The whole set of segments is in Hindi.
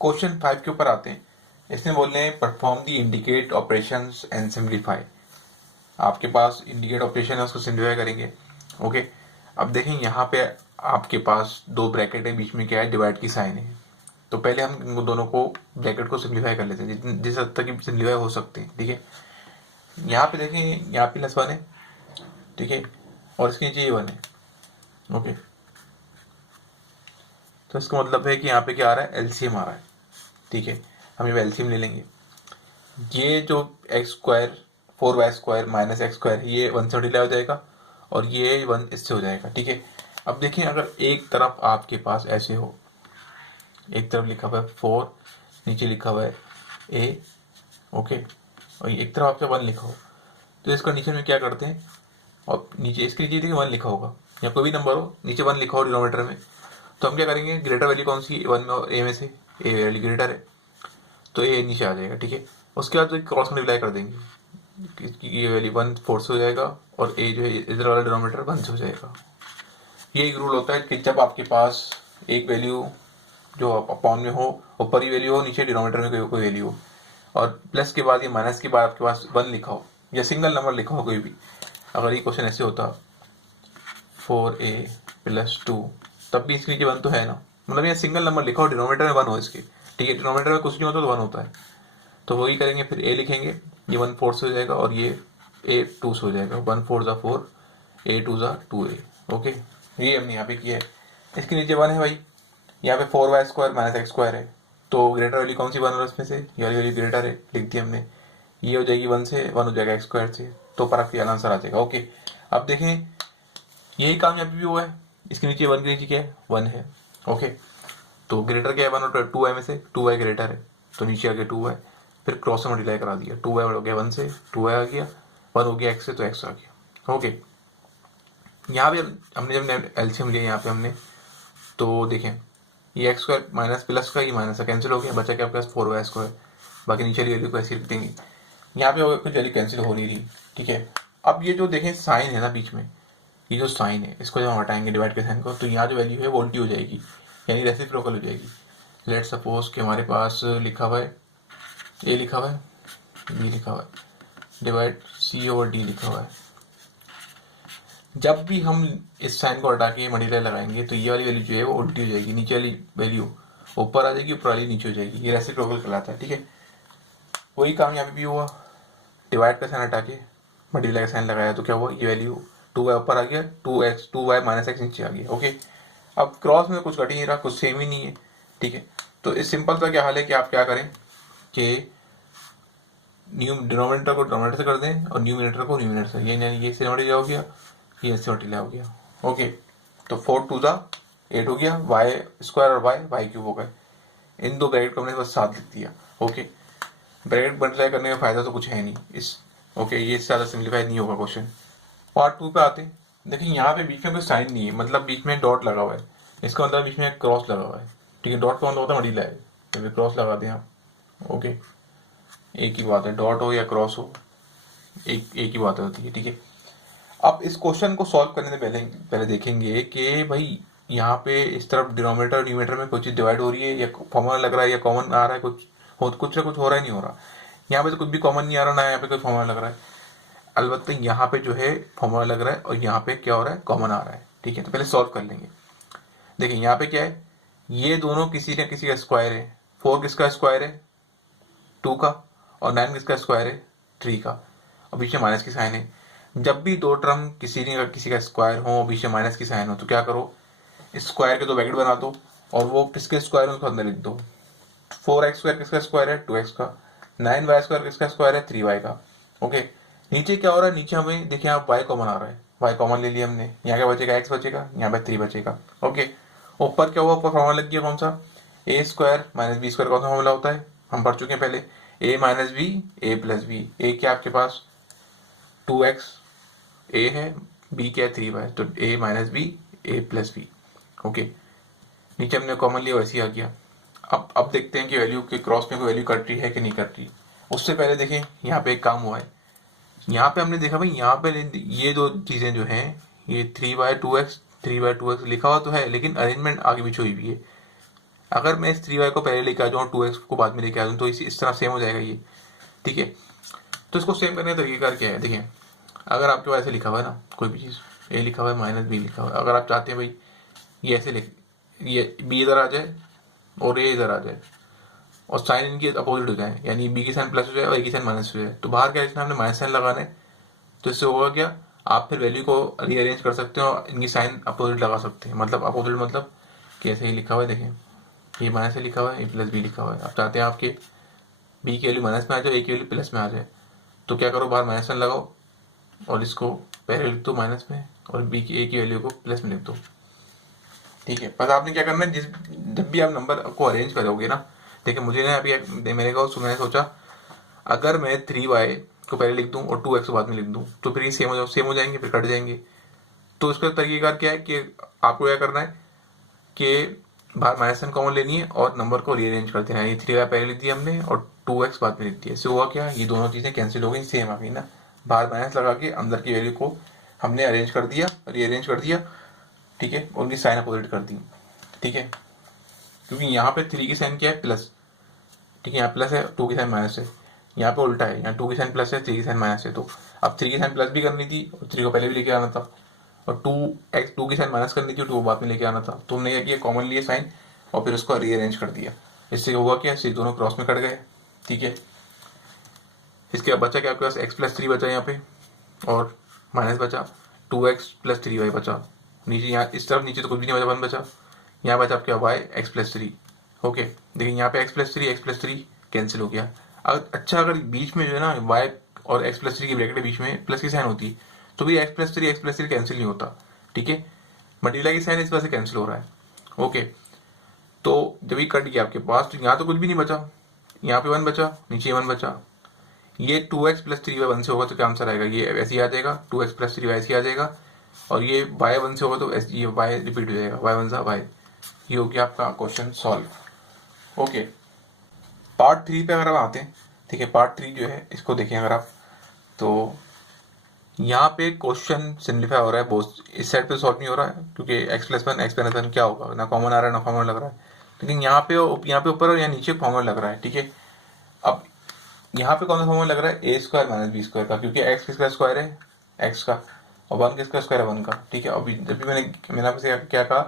क्वेश्चन 5 के ऊपर आते हैं। इसमें बोल रहे हैं perform the indicate operations and simplify. आपके पास इंडिकेट ऑपरेशन है, उसको सिंप्लीफाई करेंगे। ओके, अब देखें यहाँ पे आपके पास दो ब्रैकेट है, बीच में क्या है, डिवाइड की साइन है। तो पहले हम इन दोनों को ब्रैकेट को सिंप्लीफाई कर लेते हैं जिस हद तक सिंप्लीफाई हो सकते हैं। ठीक है, यहाँ पे देखें, यहाँ पे +1 है, ठीक है, और इसके नीचे ये 1 है। ओके, तो इसका मतलब है कि यहाँ पे क्या आ रहा है, एलसीएम आ रहा है। ठीक है, हम ये एलसीएम ले लेंगे। ये जो x² 4y² माइनस x² ये 1 से मल्टीप्लाई हो जाएगा और ये 1 इससे हो जाएगा। ठीक है, अब देखिए अगर एक तरफ आपके पास ऐसे हो, एक तरफ लिखा हुआ है 4, नीचे लिखा हुआ है a, ओके, और एक तरफ आपके 1 लिखा हो, तो इस कंडीशन में क्या करते हैं, और नीचे इसके नीचे देखिए 1 लिखा होगा या कोई भी नंबर हो, नीचे 1 लिखा हो डिनोमिनेटर में, तो हम क्या करेंगे, ग्रेटर वैल्यू कौन सी 1 में और a में से, a वैल्यू ग्रेटर है तो a नीचे आ जाएगा। ठीक है, उसके बाद क्रॉस मल्टीप्लाई कर देंगे, ये वैल्यू 1 4 से हो जाएगा और a जो है इधर वाला डिनोमिनेटर 1 से हो जाएगा। ये एक रूल होता है कि जब आपके पास एक वैल्यू जो अपॉन में हो, ऊपर ही वैल्यू हो, नीचे डिनोमिनेटर में कोई वैल्यू हो, और प्लस के बाद या माइनस के बाद आपके पास 1 लिखा हो या सिंगल नंबर लिखा हो कोई भी। अगर ये क्वेश्चन ऐसे होता 4a + 2, तब भी इसके नीचे 1 तो है ना, मतलब ये सिंगल नंबर लिखा हो, डिनोमिनेटर में 1 हो इसके। ठीक है, डिनोमिनेटर में कुछ नहीं होता तो 1 होता है, तो वही करेंगे। फिर a लिखेंगे, ये 1 4 से हो जाएगा और ये a 2 से हो जाएगा, 1 4 = 4, a 2 = 2a। ओके, ये हमने यहाँ पे किया है। इसके नीचे 1 है भाई, यहाँ पे 4y² माइनस x² है, तो ग्रेटर वैल्यू कौन सी 1 और इसमें से, ये वाली वैल्यू ग्रेटर है, लिख दी हमने। ये हो जाएगी 1 से, 1 हो जाएगा x² से, तो पर आपका आंसर आ जाएगा। ओके, अब देखें यही काम यहाँ पे भी हुआ है, इसके नीचे 1 के नीचे क्या है, 1 है। ओके, तो ग्रेटर क्या है, 1 और 2y में से 2y ग्रेटर है, तो नीचे आ गया 2y, फिर क्रॉस से मल्टीप्लाई करा दिया, 2y हो गया 1 से, 2y आ गया, 1 हो गया x से, तो x आ गया। ओके, यहाँ पे हमने जब एलसीएम लिया यहाँ पे हमने, तो देखें ये x² माइनस प्लस का, ये माइनस का कैंसिल हो गया, बचा क्या आपके पास 4y², बाकी नीचे वैल्यू को ऐसे लिख देंगे। यहाँ पे कुछ वैल्यू कैंसिल हो नहीं रही। ठीक है, अब ये जो देखें साइन है ना बीच में, ये जो साइन है इसको जब हम हटाएंगे डिवाइड के साइन को, तो यहाँ जो वैल्यू है वो उल्टी हो जाएगी, यानी रेसिप्रोकल हो जाएगी। लेट सपोज कि हमारे पास लिखा हुआ है a लिखा हुआ है, b लिखा हुआ है, डिवाइड c/d लिखा हुआ है। जब भी हम इस साइन को हटा के मल्टीप्लाई लगाएंगे तो ये वाली वैल्यू जो है वो उल्टी हो जाएगी, नीचे वाली वैल्यू ऊपर आ जाएगी, ऊपर वाली नीचे हो जाएगी, ये रेसिप्रोकल कहलाता है। ठीक है, वही काम यहाँ पे भी हुआ, डिवाइड का साइन हटा के मल्टीप्लाई का साइन लगाया तो क्या हुआ, ये वैल्यू 2y ऊपर आ गया, 2y माइनस x नीचे आ गया। ओके, अब क्रॉस में कुछ घट ही नहीं रहा, कुछ सेम ही नहीं है। ठीक है, तो इस सिंपल सा क्या हाल है कि आप क्या करें कि डिनोमिनेटर को डिनोमिनेटर से कर दें और न्यूमिनेटर को न्यूमिनेटर से, ये से मल्टीप्लाई हो गया, ये से मल्टीप्लाई हो गया। ओके, तो 4 2 = 8 हो गया, y² और y³ हो गए। इन दो ब्रैकेट को हमने बस साथ लिख दिया। ओके, ब्रैकेट मल्टीप्लाई करने का फायदा तो कुछ है नहीं इस। ओके, ये इससे ज़्यादा सिंप्लीफाई नहीं होगा क्वेश्चन। पार्ट 2 पे आते हैं। देखिए यहाँ पे बीच में कोई साइन नहीं है, मतलब बीच में डॉट लगा हुआ है, इसका मतलब बीच में क्रॉस लगा हुआ है। ठीक है, डॉट का मतलब होता है मल्टीप्लाई, तो क्रॉस लगा दें आप। ओके, एक ही बात है, डॉट हो या क्रॉस हो, एक ही बात होती है। ठीक है, अब इस क्वेश्चन को सॉल्व करने से पहले देखेंगे कि भाई यहाँ पे इस तरफ डिनोमिनेटर और न्यूमिनेटर में कोई चीज़ डिवाइड हो रही है या फॉर्मूला लग रहा है या कॉमन आ रहा है, कुछ ना कुछ हो रहा है, नहीं हो रहा। यहाँ पे तो कुछ भी कॉमन नहीं आ रहा, ना यहाँ पे कोई फॉर्मूला लग रहा है। अलबत्ता यहाँ पे जो है फॉर्मूला लग रहा है और यहाँ पे क्या हो रहा है, कॉमन आ रहा है। ठीक है, तो पहले सॉल्व कर लेंगे। देखिए यहाँ पे क्या है, ये दोनों किसी न किसी का स्क्वायर है। 4 किसका स्क्वायर है, 2 का, और 9 किसका स्क्वायर है, 3 का, और बीच में माइनस की साइन है। जब भी दो टर्म किसी का स्क्वायर हो, बीच में माइनस की साइन हो, तो क्या करो, स्क्वायर के दो ब्रैकेट बना दो और वो किसके स्क्वायर है उसको अंदर लिख दो। 4x² किसका स्क्वायर है, 2x का, 9y² किसका स्क्वायर है, 3y का। ओके, नीचे क्या हो रहा है, नीचे हमें देखिए आप y कॉमन आ रहा है, y कॉमन ले लिया हमने, यहाँ क्या बचेगा, x बचेगा, यहाँ पे 3 बचेगा। ओके, ऊपर क्या हुआ, ऊपर फॉर्मूला लग गया कौन सा, a² माइनस b² कौन सा फॉर्मूला होता है, हम पढ़ चुके हैं पहले, a minus B a plus B. a क्या आपके पास 2x, a है, b क्या है 3y, तो a minus B a plus B. Okay, नीचे हमने कॉमन लिया, वैसे ही आ गया। अब देखते हैं कि वैल्यू के क्रॉस में कोई वैल्यू कट रही है कि नहीं कट रही। उससे पहले देखें यहाँ पे एक काम हुआ है, यहाँ पे हमने देखा भाई, यहाँ पे ये दो चीजें जो हैं, ये 3/2x 3/2x लिखा हुआ तो है, लेकिन अरेंजमेंट आगे पीछे हुई भी है। अगर मैं इस 3y को पहले लेके आ जाऊँ 2x को बाद में लेके आ जाऊँ तो इस तरह सेम हो जाएगा ये, ठीक है। तो इसको सेम करने का तरीका क्या है, देखिए अगर आपके पास ऐसे लिखा हुआ है ना कोई भी चीज़, a लिखा हुआ है माइनस b लिखा हुआ है, अगर आप चाहते हैं भाई ये ऐसे लिख, ये b इधर आ जाए और a इधर आ जाए और साइन इनकी अपोजिट हो जाए, यानी b की साइन प्लस हो जाए और a की साइन माइनस हो जाए, तो बाहर क्या इसमें हमने माइनस साइन लगाना है। तो इससे होगा क्या, आप फिर वैल्यू को रीअरेंज कर सकते हो और इनकी साइन अपोजिट लगा सकते हैं। मतलब अपोजिट मतलब कैसे ही लिखा हुआ है, देखें ये माइनस से लिखा हुआ है, ये प्लस बी लिखा हुआ है। आप चाहते हैं आपके बी की वैल्यू माइनस में आ जाए, ए की वैल्यू प्लस में आ जाए, तो क्या करो बाहर माइनस साइन लगाओ और इसको पहले लिख दो माइनस में और बी की ए की वैल्यू को प्लस में लिख दो, ठीक है। बस आपने क्या करना है, जब भी आप नंबर को अरेंज करोगे ना, देखिए मुझे ना अभी मैंने मैंने सोचा अगर मैं 3y को पहले लिख दूं और 2x को बाद में लिख दूं तो फिर ये सेम हो जाएंगे, फिर कट जाएंगे। तो इसका तरीकेकार क्या है कि आपको क्या करना है कि बाहर माइनस साइन कॉमन लेनी है और नंबर को रीअरेंज कर देना है। ये 3y पहले लिख दिया हमने और 2x बाद में लिख दिया, इससे हुआ क्या, ये दोनों चीजें कैंसिल हो गई, सेम आ गई ना। बाहर माइनस लगा के अंदर की वैल्यू को हमने अरेंज कर दिया, रीअरेंज कर दिया, ठीक है, उनकी साइन अपोजिट कर दी, ठीक है। क्योंकि यहाँ पे 3 की साइन क्या है, प्लस, ठीक है, यहाँ प्लस है, 2 की साइन माइनस है, यहाँ पे उल्टा है, यहाँ 2 की साइन प्लस है, 3 की साइन माइनस है। तो अब 3 की साइन प्लस भी करनी थी और 3 को पहले भी लेके आना था, और 2 की साइन माइनस करनी थी, 2 बाद में लेके आना था। तो हमने क्या किया, कॉमन लिए साइन और फिर उसको रीअरेंज कर दिया। इससे हुआ क्या, इससे दोनों क्रॉस में कट गए, ठीक है। इसके बाद बचा क्या आपके पास, x प्लस 3 बचा यहाँ पे और माइनस बचा 2x प्लस 3y बचा नीचे, यहाँ इस तरफ नीचे तो कुछ भी नहीं बचा, 1 बचा। यहाँ बचा आपका y x प्लस 3, ओके। देखिए यहाँ पे x प्लस 3 कैंसिल हो गया। अच्छा अगर बीच में जो है ना y और x प्लस 3 की ब्रैकेट बीच में प्लस की साइन होती तो भी x प्लस 3 कैंसिल नहीं होता, ठीक है। मल्टीप्लाई की साइन इस वजह से कैंसिल हो रहा है, ओके। तो जब ये कट गया आपके पास तो यहाँ तो कुछ भी नहीं बचा, यहाँ पे 1 बचा, नीचे 1 बचा। ये 2x प्लस 3y 1 से होगा तो क्या आंसर आएगा, ये ऐसे ही आ जाएगा, 2x प्लस 3y ऐसे ही आ जाएगा। और ये y 1 से होगा तो ये y रिपीट हो जाएगा, y 1 सा y। ये हो गया आपका क्वेश्चन सॉल्व, ओके। पार्ट 3 पे अगर हम आते हैं, ठीक है, पार्ट 3 जो है इसको देखें अगर आप, तो यहाँ पे क्वेश्चन सिंप्लीफाई हो रहा है, बहुत इस साइड पे सॉल्व नहीं हो रहा है क्योंकि x प्लस वन क्या होगा, ना कॉमन आ रहा है ना फॉर्मूला लग रहा है। लेकिन यहाँ पे ऊपर और यहाँ नीचे फॉर्मूला लग रहा है, ठीक है। अब यहाँ पे कौन सा फॉर्मूला लग रहा है, ए स्क्वायर माइनस बी स्क्वायर का, क्योंकि एक्स किसका स्क्वायर है, एक्स का, और 1 किसका स्क्वायर है, 1 का, ठीक है। अभी जब भी मैंने आपसे क्या कहा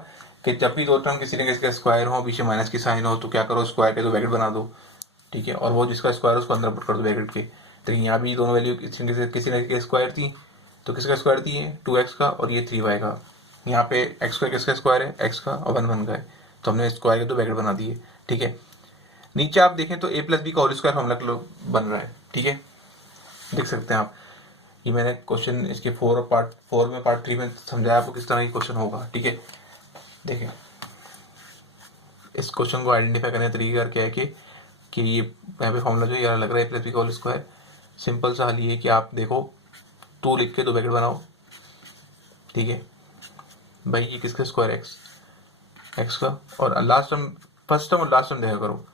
कि जब भी दो टर्म किसी न किसी का स्क्वायर हो, पीछे माइनस की साइन हो, तो क्या करो, स्क्वायर के दो ब्रैकेट बना दो, ठीक है, और वो जिसका स्क्वायर है उसको अंदर पुट कर दो ब्रैकेट के। लेकिन यहाँ भी दोनों वैल्यू किसी न किसी स्क्वायर थी, तो किसका स्क्वायर थी, ये 2x का और ये 3y का। यहाँ पे x स्क्वायर किसका स्क्वायर है, x का, और 1 1 का है, तो हमने स्क्वायर के दो ब्रैकेट बना दिए, ठीक है। नीचे आप देखें तो a प्लस बी का होल स्क्वायर फॉर्मूला बन रहा है, ठीक है, देख सकते हैं आप। ये मैंने क्वेश्चन इसके पार्ट 4 में पार्ट 3 में समझाया आपको किस तरह की क्वेश्चन होगा, ठीक है। देखिए इस क्वेश्चन को आइडेंटिफाई करने का तरीका क्या है कि ये यहाँ पे फॉर्मूला जो यार लग रहा है प्लस बी का होल स्क्वायर, सिंपल सा हल ये है कि आप देखो 2 लिख के दो ब्रैकेट बनाओ, ठीक है भाई। ये किसका स्क्वायर, एक्स का, और लास्ट टर्म, फर्स्ट टर्म और लास्ट टर्म देखा करो,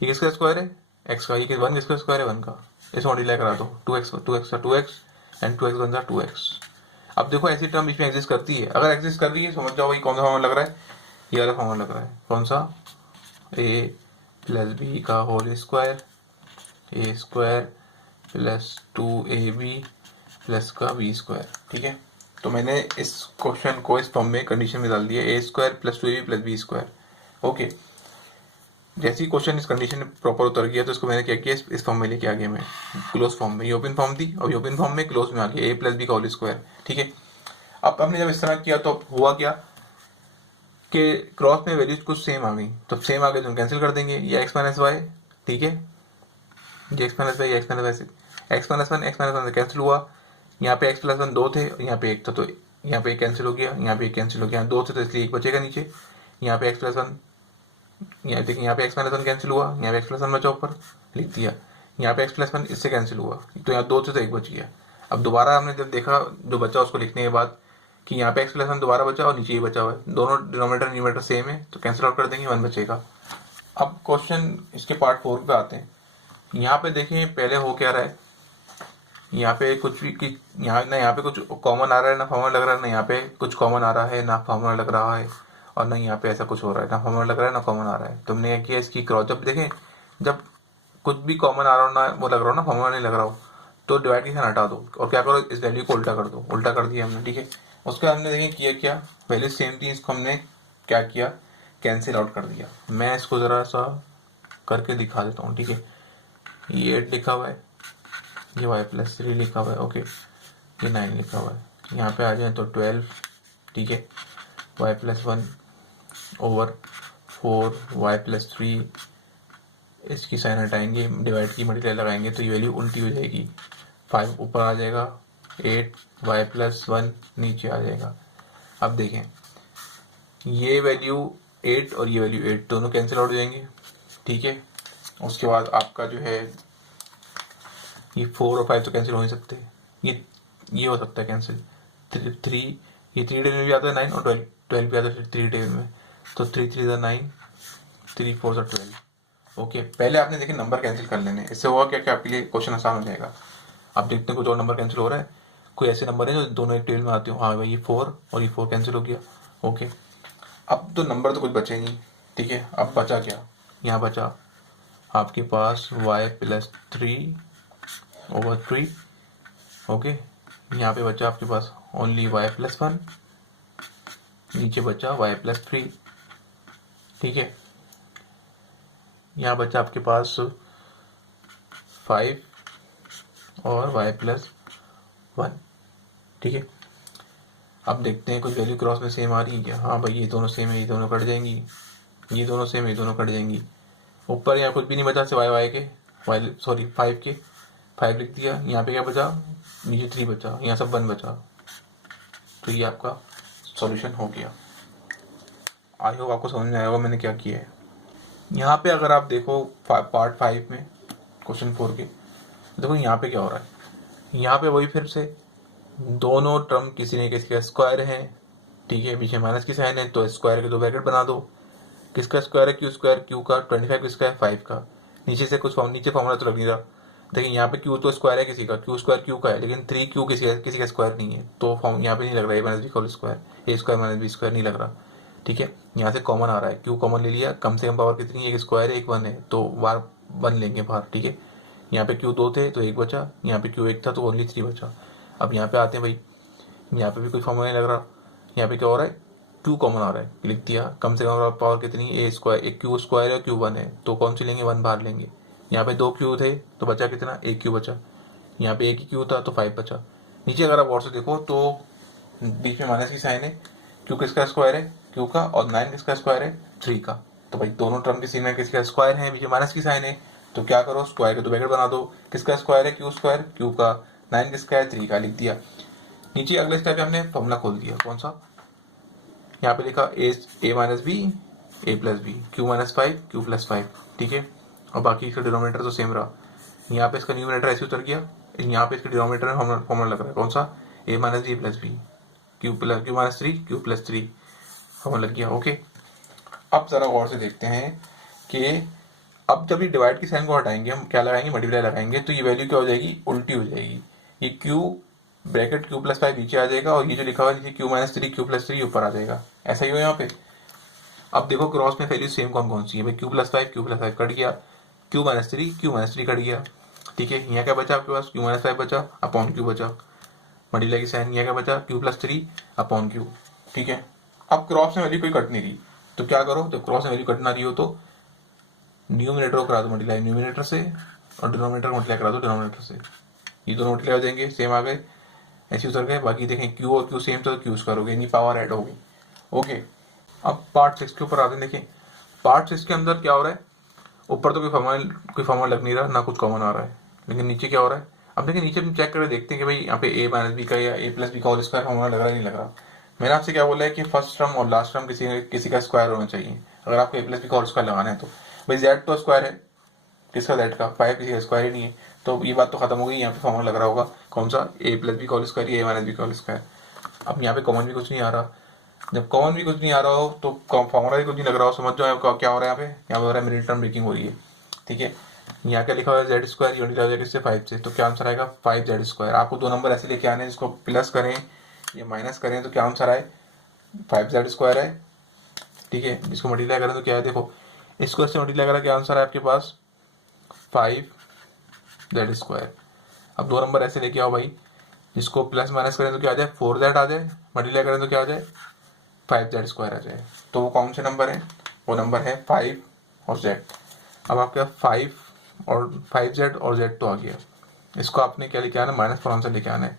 ये किसका स्क्वायर है, एक्स का, ये 1 किसका स्क्वायर है, 1 का, इसे मल्टीप्लाई करा दो, 2x का 2x एंड 2x वन सा 2x। अब देखो ऐसी टर्म बीच में एग्जिस्ट करती है, अगर एग्जिस्ट कर रही है समझ जाओ भाई कौन सा फॉर्मूला लग रहा है, ये वाला फॉर्मूला लग रहा है, कौन सा, a प्लस बी का होल स्क्वायर, ए स्क्वायर प्लस 2ab प्लस का बी स्क्वायर, ठीक है। तो मैंने इस क्वेश्चन को इस फॉर्म में कंडीशन में डाल दिया, a square plus 2ab plus b square, okay. जैसे ही क्वेश्चन इस कंडीशन में प्रॉपर उतर गया तो इसको मैंने क्या किया, इस फॉर्म में लेके आ गया मैं, क्लोज फॉर्म में, ये ओपन फॉर्म थी और ये ओपन फॉर्म में क्लोज में आ गया, ए प्लस बी का होल स्क्वायर, ठीक है। अब हमने जब इस तरह किया तो हुआ क्या कि क्रॉस में वैल्यूज कुछ सेम आ गई, तो सेम आ गए तो हम कैंसिल कर देंगे, ये x माइनस वाई, ठीक है, ये x minus Y, X minus one से कैंसिल हुआ। यहाँ पे x प्लस 1 2 थे, यहाँ पे 1 था तो यहाँ पे कैंसिल हो गया, यहाँ पे कैंसिल हो गया, 2 थे तो इसलिए 1 बचेगा नीचे। यहाँ पे x प्लस 1, यहाँ देखिए यहाँ पे x माइनस 1 कैंसिल हुआ, यहाँ पे x प्लस 1 बचा ऊपर लिख दिया, यहाँ पे x प्लस 1 इससे कैंसिल हुआ, तो यहाँ 2 थे तो 1 बच गया। अब दोबारा हमने जब देखा जो बचा उसको लिखने के बाद कि यहाँ पे x प्लस 1 दोबारा बचा और नीचे ये बचा हुआ है, दोनों डिनोमिनेटर न्यूमरेटर सेम है तो कैंसिल आउट कर देंगे, 1 बचेगा। अब क्वेश्चन इसके पार्ट 4 पे आते हैं। यहाँ पे देखिए पहले हो क्या रहा है, यहाँ पे कुछ भी यहाँ पे कुछ कॉमन आ रहा है ना फॉर्मूला लग रहा है, ना यहाँ पे कुछ कॉमन आ रहा है ना फॉर्मूला लग रहा है, और ना यहाँ पे ऐसा कुछ हो रहा है, ना फॉर्मूला लग रहा है ना कॉमन आ रहा है। तुमने क्या किया, इसकी क्रॉस जब देखें, जब कुछ भी कॉमन आ रहा हो ना वो लग रहा हो ना फॉर्मूला नहीं लग रहा हो, तो डिवाइड की साइन हटा दो और क्या करो, इस वैल्यू को उल्टा कर दो। उल्टा कर दिया हमने, ठीक है। उसके बाद हमने देखें किया क्या, वैल्यू सेम थी, इसको हमने क्या किया, कैंसिल आउट कर दिया। मैं इसको ज़रा सा करके दिखा देता हूँ, ठीक है। ये 8 लिखा हुआ है, ये y+3 लिखा हुआ है, ओके, ये 9 लिखा हुआ है। यहाँ पे आ जाए तो 12, ठीक है, y+1 ओवर 4 y+3, इसकी साइन हटाएंगे, डिवाइड की मल्टीप्लाई लगाएंगे तो ये वैल्यू उल्टी हो जाएगी। 5 ऊपर आ जाएगा, 8 y+1 नीचे आ जाएगा। अब देखें, ये वैल्यू 8 और ये वैल्यू 8 दोनों कैंसिल आउट हो जाएंगे, ठीक है। उसके बाद आपका जो है ये 4 और 5 तो कैंसिल हो नहीं सकते, ये हो सकता है कैंसिल। 3, ये 3 डेज में भी आता है 9, और 12 भी आता है 3 डेज में, तो 3 3 9, 3 4 12, ओके। पहले आपने देखिए नंबर कैंसिल कर लेने, इससे होगा क्या कि आपके लिए क्वेश्चन आसान हो जाएगा। आप देखते हैं कुछ और नंबर कैंसिल हो रहा है, कोई ऐसे नंबर है जो दोनों एक टेबल में आते हो, हाँ भाई ये 4 और ये 4 कैंसिल हो गया, ओके। अब तो नंबर तो कुछ बचे नहीं, ठीक है। अब बचा क्या, यहाँ बचा आपके पास y+3 ओवर 3, ओके। यहाँ पे बचा आपके पास ओनली y+1, नीचे बचा y+3, ठीक है। यहाँ बचा आपके पास 5 और y+1, ठीक है। अब देखते हैं कुछ वैल्यू क्रॉस में सेम आ रही है क्या, हाँ भाई ये दोनों सेम है, ये दोनों कट जाएंगी, ये दोनों सेम है, ये दोनों कट जाएंगी। ऊपर यहाँ कुछ भी नहीं बचा सिवाय y के, 5 के, 5 लिख दिया। यहाँ पे क्या बचा, नीचे 3 बचा, यहाँ सब 1 बचा, तो ये आपका सॉल्यूशन हो गया। आई होप आपको समझ में आया होगा मैंने क्या किया है। यहाँ पे अगर आप देखो पार्ट 5 में क्वेश्चन 4 के, देखो यहाँ पे क्या हो रहा है, यहाँ पे वही फिर से दोनों टर्म किसी न किसी का स्क्वायर है, ठीक है। पीछे माइनस की साइन है तो स्क्वायर के 2 ब्रैकेट बना दो। किसका स्क्वायर है, क्यू का, 25 किसका है, 5 का। नीचे से कुछ नीचे फॉर्मूला तो लग नहीं रहा, देखिए यहाँ पे क्यू तो स्क्वायर है किसी का, क्यू स्क्वायर क्यू का है, लेकिन 3 क्यू किसी का स्क्वायर नहीं है, तो फॉर्म यहाँ पे नहीं लग रहा है a - b whole square, a² - b² नहीं लग रहा, ठीक है। यहाँ से कॉमन आ रहा है, क्यू कॉमन ले लिया, कम से कम पावर कितनी है, एक स्क्वायर है एक 1 है, तो बार 1 लेंगे बाहर, ठीक है। यहाँ पे क्यू 2 थे तो 1 बचा, यहाँ पे क्यू 1 था तो ओनली 3 बचा। अब यहाँ पे आते हैं भाई, यहाँ पे भी कोई फॉर्मूला नहीं लग रहा, यहाँ पे क्या हो रहा है, क्यू कॉमन आ रहा है, लिख दिया, कम से कम पावर कितनी, a², एक क्यू स्क्वायर है और क्यू 1 है, तो कौन सी लेंगे, 1 बाहर लेंगे। यहाँ पे 2 क्यू थे तो बचा कितना, 1 क्यू बचा। यहाँ पे 1 ही क्यू था तो 5 बचा। नीचे अगर आप और से देखो तो बीच में माइनस की साइन है, क्यू किसका स्क्वायर है, क्यू का, और 9 किसका स्क्वायर है, 3 का। तो भाई दोनों टर्म किसी न किसी का स्क्वायर है, बीच में माइनस की साइन है, तो क्या करो, स्क्वायर के 2 ब्रैकेट बना दो। किसका स्क्वायर है, क्यू स्क्वायर, क्यू का, 9 किसका है, 3 का, लिख दिया। नीचे अगले स्टेप पे हमने फॉर्मूला खोल दिया, कौन सा, यहाँ पे लिखा a - b a+b, q-5 q+5, ठीक है। और बाकी इसका डिनोमिनेटर तो सेम रहा, यहाँ पे इसका न्यूमरेटर ऐसे उतर गया, यहाँ पे इसके डिनोमिनेटर में फॉर्मूला लग रहा है, कौन सा, a - b + b, q-3 q+3 formula लग गया, ओके। अब जरा गौर से देखते हैं कि अब जब ये डिवाइड की साइन को हटाएंगे, हम क्या लगाएंगे, मल्टीप्लाई लगाएंगे, तो ये वैल्यू क्या हो जाएगी, उल्टी हो जाएगी। ये क्यू ब्रैकेट q+5 नीचे आ जाएगा, और ये जो लिखा हुआ है नीचे q-3 q+3 ऊपर आ जाएगा, ऐसा ही हो यहाँ पे। अब देखो क्रॉस में वैल्यू सेम कौन सी है भाई, q+5 कट गया, q-3 कट गया, ठीक है। यहाँ क्या बचा आपके पास, q-5 बचा अपॉन q बचा, मल्टीप्लाई की साइन, यहाँ क्या बचा, q+3 अपॉन q, ठीक है। अब क्रॉस में वैल्यू कोई कट नहीं रही, तो क्या करो, जब क्रॉस में वैल्यू कट ना रही हो तो न्यूमिनेटर को करा दो मल्टीप्लाई न्यूमिनेटर से, और डिनोमिनेटर को मल्टीप्लाई करा दो डिनोमिनेटर से, ये दोनों मल्टीप्लाई हो जाएंगे, सेम आ गए, ऐसे उतर गए। बाकी देखें क्यू और क्यू सेम था तो क्यू स्क्वायर हो गया, यानी पावर ऐड हो गई, ओके। अब पार्ट 6 के ऊपर आते हैं, देखें पार्ट 6 के अंदर क्या हो रहा है, ऊपर तो कोई फॉर्मूला लग नहीं रहा, ना कुछ कॉमन आ रहा है, लेकिन नीचे क्या हो रहा है। अब देखिए नीचे हम चेक करके देखते हैं कि भाई यहाँ पे a - b का या a+b का होल स्क्वायर फॉर्मूला लग रहा है, नहीं लग रहा। मैंने आपसे क्या बोला है कि फर्स्ट टर्म और लास्ट टर्म किसी का स्क्वायर होना चाहिए, अगर आपको a+b का होल स्क्वायर लगाना है तो। भाई z तो स्क्वायर है, किसका, z का, 5 किसी का स्क्वायर ही नहीं है, तो ये बात तो खत्म हो गई। यहाँ पे फॉर्मूला लग रहा होगा कौन सा, a+b का होल स्क्वायर या a - b का होल स्क्वायर। अब यहाँ पे कॉमन भी कुछ नहीं आ रहा, जब कॉमन भी कुछ नहीं आ रहा हो तो फॉर्मूला भी कुछ नहीं लग रहा हो, समझ जाओ क्या हो रहा है यहाँ पे, यहाँ पे हो रहा है मिडिल टर्म ब्रेकिंग हो रही है, ठीक है। यहाँ क्या लिखा हुआ है, z² यूनिट आ जाएगा इससे 5 से, तो क्या आंसर आएगा, 5z²। आपको दो नंबर ऐसे लेके आने हैं, जिसको प्लस करें या माइनस करें, तो क्या आंसर आए, 5z² है, ठीक है, इसको मल्टीप्लाई करें तो क्या है, देखो इसको इससे मल्टीप्लाई करा, क्या आंसर है आपके पास 5z²। अब दो नंबर ऐसे लेके आओ भाई, इसको प्लस माइनस करें तो क्या आ जाए 4z आ जाए, मल्टीप्लाई करें तो क्या आ जाए 5z² आ जाए। तो वो कौन से नंबर है, वो नंबर है 5 और z। अब आपके पास 5 और 5z और z तो आ गया, इसको आपने क्या लेके आना, माइनस पर आंसर लेके आना है।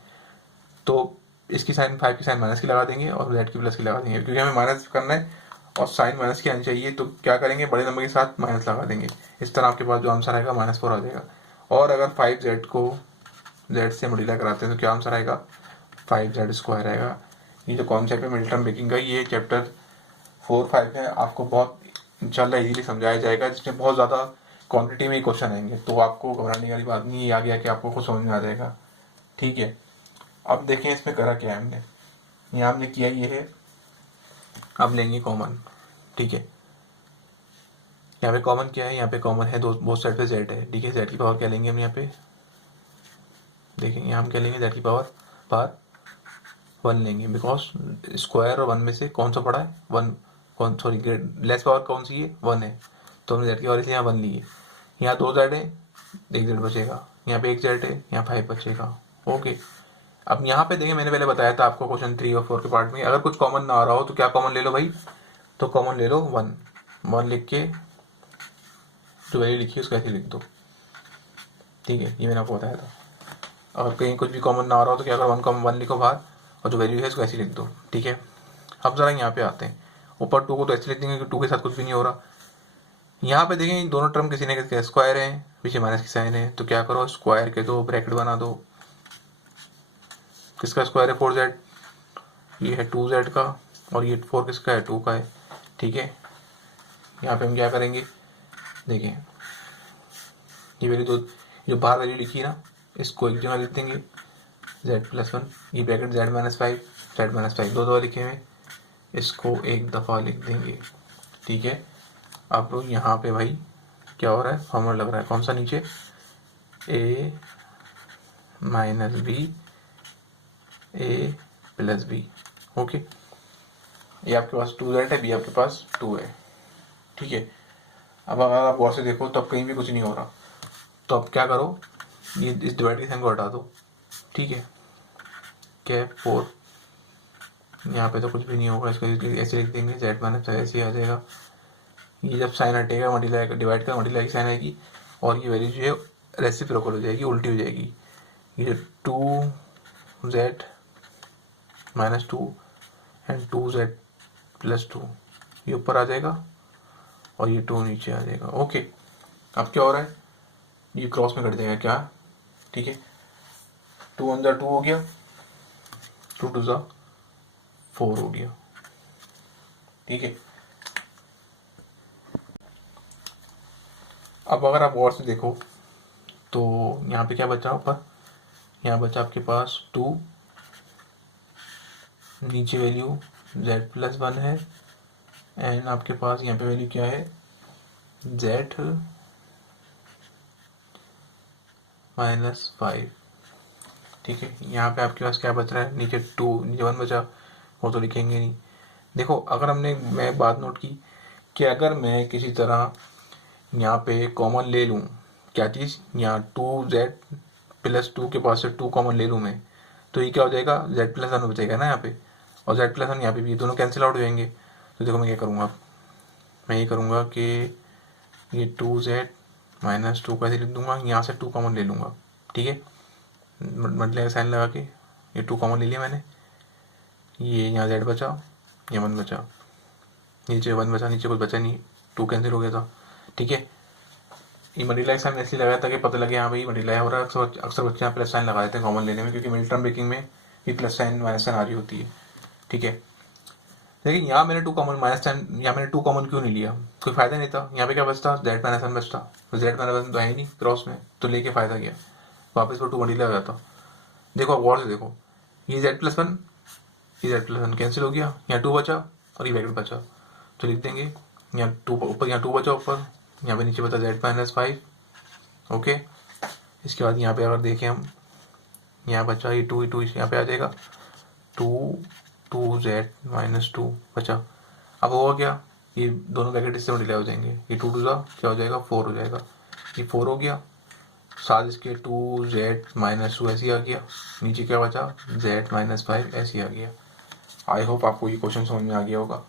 तो इसकी साइन 5 की साइन माइनस की लगा देंगे और z की प्लस की लगा देंगे, क्योंकि हमें माइनस करना है और साइन माइनस की आनी चाहिए। तो क्या करेंगे, बड़े नंबर के साथ माइनस लगा देंगे, इस तरह आपके पास जो आंसर आएगा -4 आ जाएगा। और अगर 5z को z से मल्टीप्लाई कराते हैं तो क्या आंसर आएगा 5z² आएगा। ये जो कॉन्सेप्ट है मिड टर्म ब्रेकिंग का, ये चैप्टर 4-5 है, आपको बहुत इंशाल्लाह इजीली समझाया जाएगा, जिसमें बहुत ज़्यादा क्वांटिटी में क्वेश्चन आएंगे। तो आपको घबराने वाली बात नहीं, ये आ गया कि आपको कुछ समझ में आ जाएगा, ठीक है। अब देखें इसमें करा क्या है हमने, यहाँ हमने किया ये है, अब लेंगे कॉमन, ठीक है। यहाँ पे कॉमन क्या है, यहाँ पे कॉमन है दो, बोथ साइड पे z है, ठीक है। z की पावर क्या लेंगे हम यहाँ पे, देखेंगे यहाँ हम क्या लेंगे, z की पावर 1 लेंगे, बिकॉज स्क्वायर और 1 में से कौन सा बड़ा है, 1, कौन सॉरी लेस पावर कौन सी है, 1 है, तो हमने z की पावर इसलिए यहाँ 1 ली है। यहाँ 2 z है, एक z बचेगा, यहाँ पे 1 z है, यहाँ 5 बचेगा, ओके। अब यहाँ पे देखिए, मैंने पहले बताया था आपको क्वेश्चन 3 और 4 के पार्ट में, अगर कुछ कॉमन ना आ रहा हो तो क्या कॉमन ले लो भाई, तो कॉमन ले लो 1 लिख के जो वैल्यू लिखी है उसको ऐसे लिख दो, ठीक है। ये मैंने आपको बताया था। अगर कहीं कुछ भी कॉमन ना आ रहा हो तो क्या करो, 1 लिखो बाहर और जो वैल्यू है उसको ऐसे लिख दो, ठीक है। अब जरा यहाँ पे आते हैं, ऊपर 2 को तो ऐसे लिख देंगे कि 2 के साथ कुछ भी नहीं हो रहा। यहाँ पे देखें दोनों टर्म किसी ने किसके स्क्वायर है, पीछे माइनस की साइन है, तो क्या करो स्क्वायर के दो ब्रैकेट बना दो। किसका स्क्वायर है 4z, ये है 2z का, और ये 4 किसका है 2 का है, ठीक है। यहाँ पे हम क्या करेंगे, देखिए ये वैल्यू जो बाहर वैल्यू लिखी है ना, इसको एक जगह लिख देंगे z+1, ये ब्रैकेट z-5 दो दफा लिखे हुए, इसको एक दफ़ा लिख देंगे, ठीक है। अब यहाँ पे भाई क्या हो रहा है, फॉर्मूला लग रहा है कौन सा नीचे, a - b a+b, ओके। ये आपके पास 2z है, b आपके पास 2 है, ठीक है। अब अगर आप गौर से देखो तो अब कहीं भी कुछ नहीं हो रहा, तो अब क्या करो, ये इस डिवाइड की साइन को हटा दो, ठीक है। क्या है 4, यहाँ पे तो कुछ भी नहीं होगा, इसको ऐसे लिख देंगे z-5 ऐसे ही आ जाएगा। ये जब साइन हटेगा, मल्टीप्लाई डिवाइड का मल्टीप्लाई की साइन आएगी और ये वैल्यू जो है रेसिप्रोकल हो जाएगी, उल्टी हो जाएगी। ये जो 2z-2 एंड 2z+2 ये ऊपर आ जाएगा और ये 2 नीचे आ जाएगा, ओके। अब क्या हो रहा है, ये क्रॉस में कट जाएगा क्या, ठीक है। 2 × 2 हो गया, 2 × 2 4 हो गया, ठीक है। अब अगर आप गौर से देखो तो यहाँ पे क्या बचा ऊपर, यहाँ बचा आपके पास 2, नीचे वैल्यू z+1 है, एंड आपके पास यहाँ पे वैल्यू क्या है z-5, ठीक है। यहाँ पे आपके पास क्या बच रहा है, नीचे 2, नीचे 1 बचा, वो तो लिखेंगे नहीं। देखो अगर मैं बात नोट की कि अगर मैं किसी तरह यहाँ पे कॉमन ले लूँ, क्या चीज़, यहाँ 2z+2 के पास से 2 कॉमन ले लूँ मैं, तो ये क्या हो जाएगा z+1 बचेगा ना यहाँ पे, और z+1 यहाँ पे भी, ये दोनों कैंसिल आउट हो जाएंगे। तो देखो मैं क्या करूँगा, मैं ये करूँगा कि ये 2z-2 कैसे लिख दूँगा, यहाँ से 2 कॉमन ले लूँगा, ठीक है। मतलब साइन लगा के ये 2 कॉमन ले लिया मैंने, ये यहाँ z बचा, ये 1 बचा, नीचे 1 बचा, नीचे कुछ बचा नहीं, 2 कैंसिल हो गया था, ठीक है। ये मल्टीप्लाई साइन इसलिए लगाया ताकि पता लगे हाँ भाई मल्टीप्लाई हो रहा है। अक्सर बच्चे यहाँ प्लस साइन लगा देते हैं कॉमन लेने में, क्योंकि मिड टर्म ब्रेकिंग में भी प्लस साइन माइनस साइन आ रही होती है, ठीक है। लेकिन यहाँ मैंने 2 कॉमन माइनस साइन, यहाँ मैंने 2 कॉमन क्यों नहीं लिया, कोई फायदा नहीं था। यहाँ पे क्या बचता, z-1 बचता, तो z-1 तो है ही नहीं क्रॉस में, तो लेके फायदा क्या, वापस वो 2 मल्टीप्लाई हो जाता। देखो गौर से देखो, ये z+1 ये z+1 कैंसिल हो गया, यहाँ 2 बचा और ये ब्रैकेट बचा, तो लिख देंगे यहाँ 2 ऊपर, यहाँ 2 बचा ऊपर, यहाँ पे नीचे बता z-5, ओके। इसके बाद यहाँ पे अगर देखें हम, यहाँ बचा ये 2 यहाँ पे आ जाएगा, 2z-2 बचा। अब होगा क्या, ये दोनों ब्रैकेट इससे मल्टीप्लाई हो जाएंगे, ये 2 2 क्या हो जाएगा 4 हो जाएगा, ये 4 हो गया, साथ इसके 2z-2 ऐसे ही आ गया, नीचे क्या बचा z-5 ऐसे ही आ गया। आई होप आपको ये क्वेश्चन समझ में आ गया होगा।